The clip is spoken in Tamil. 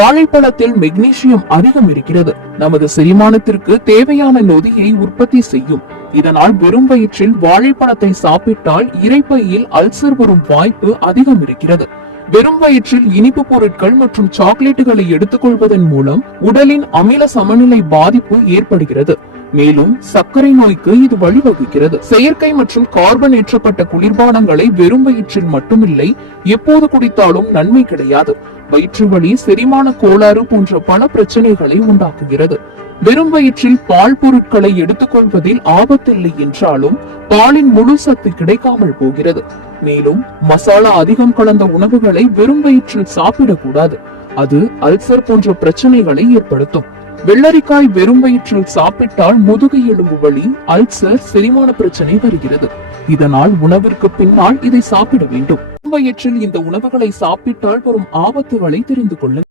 வாழைப்பழத்தில் மெக்னீசியம் அதிகம் இருக்கிறது. நமது செரிமானத்திற்கு தேவையான நொதியை உற்பத்தி செய்யும். இதனால் வெறும் வயிற்றில் வாழைப்பழத்தை சாப்பிட்டால் இரைப்பையில் அல்சர் வரும் வாய்ப்பு அதிகம் இருக்கிறது. வெறும் வயிற்றில் இனிப்பு பொருட்கள் மற்றும் சாக்லேட்டுகளை எடுத்துக்கொள்வதன் மூலம் உடலின் அமில சமநிலை பாதிப்பு ஏற்படுகிறது. மேலும் சர்க்கரை நோய்க்கு இது வழிவகுக்கிறது. செயற்கை மற்றும் கார்பன் ஏற்றப்பட்ட குளிர்பானங்களை வெறும் வயிற்றில் மட்டுமில்லை, எப்போது குடித்தாலும் நன்மை கிடையாது. வயிற்று வலி, செரிமான கோளாறு போன்ற பல பிரச்சனைகளை உண்டாக்குகிறது. வெறும் வயிற்றில் பால் பொருட்களை எடுத்துக்கொள்வதில் ஆபத்தில்லை என்றாலும் பாலின் முழு சத்து கிடைக்காமல் போகிறது. மேலும் மசாலா அதிகம் கலந்த உணவுகளை வெறும் வயிற்றில் சாப்பிடக்கூடாது. அது அல்சர் போன்ற பிரச்சனைகளை ஏற்படுத்தும். வெள்ளரிக்காய் வெறும் வயிற்றில் சாப்பிட்டால் முதுகு எலும்பு வலி, அல்சர், செரிமான பிரச்சனை வருகிறது. இதனால் உணவிற்கு பின்னால் இதை சாப்பிட வேண்டும். வயிற்றில் இந்த உணவுகளை சாப்பிட்டால் வரும் ஆபத்துகளை தெரிந்து கொள்ள